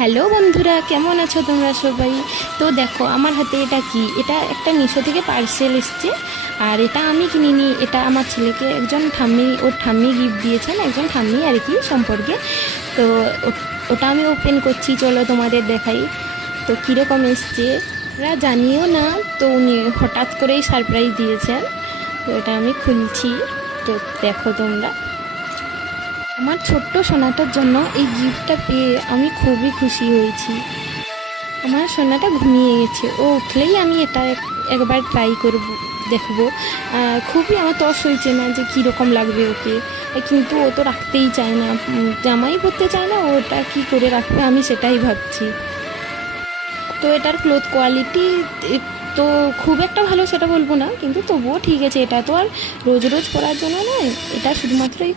Hello বন্ধুরা, কেমন আছো তোমরা সবাই? তো দেখো আমার হাতে এটা কি, এটা একটা মিশো থেকে পার্সেল এসছে। আর এটা আমি কিনিনি, এটা আমার ছেলেকে একজন ঠাম্মি, ওর ঠাম্মি গিফট দিয়েছেন, একজন ঠাম্মি আর কি সম্পর্কে। তো ওটা আমি ওপেন করছি, চলো তোমাদের দেখাই। তো কীরকম এসছে ওরা জানিও না, তো উনি হঠাৎ করেই সারপ্রাইজ দিয়েছেন। তো এটা আমি খুলছি, তো দেখো তোমরা। আমার ছোট্ট সোনাটার জন্য এই গিফটটা পেয়ে আমি খুবই খুশি হয়েছি। আমার সোনাটা ঘুমিয়ে গেছে, ও উঠলেই আমি এটা একবার ট্রাই করব, দেখব। খুবই আমার তর্স হয়েছে না যে কীরকম লাগবে ওকে, কিন্তু ও তো রাখতেই চায় না, জামাই পরতে চায় না, ওটা কি করে রাখবে আমি সেটাই ভাবছি। তো এটার ক্লোথ কোয়ালিটি তো খুব একটা ভালো সেটা বলবো না, কিন্তু তবুও ঠিক আছে। এটা তো আর রোজ রোজ পরার জন্য নয়, এটা শুধুমাত্র এই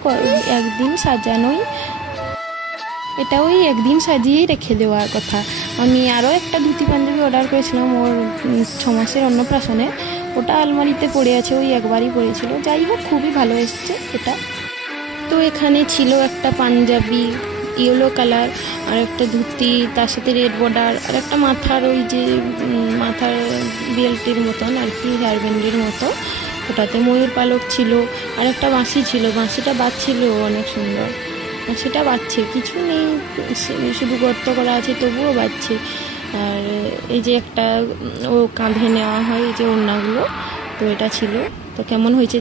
একদিন সাজানোই, এটা ওই একদিন সাজিয়েই রেখে দেওয়ার কথা। আমি আরও একটা ধুতি পাঞ্জাবি অর্ডার করেছিলাম ওর 6 মাসের অন্নপ্রাশনে, ওটা আলমারিতে পড়ে আছে, ওই একবারই পড়েছিল। যাই হোক, খুবই ভালো এসছে এটা। তো এখানে ছিল একটা পাঞ্জাবি ইয়েলো কালার, আর একটা ধুতি, তার সাথে রেড বর্ডার, আর একটা মাথার ওই যে মাথার বেল্টের মতন আর কি, হেয়ার ব্যান্ডের মতো, ওটাতে ময়ূর পালক ছিল। আর একটা বাঁশি ছিল, বাঁশিটা বাজছিল অনেক সুন্দর, সেটা বাজছে, কিছু নেই, শুধু গর্ত করা আছে তবুও বাজছে। আর এই যে একটা ও কাঁধে নেওয়া হয় এই যে ওড়নাগুলো, তো এটা ছিল। তো কেমন হয়েছে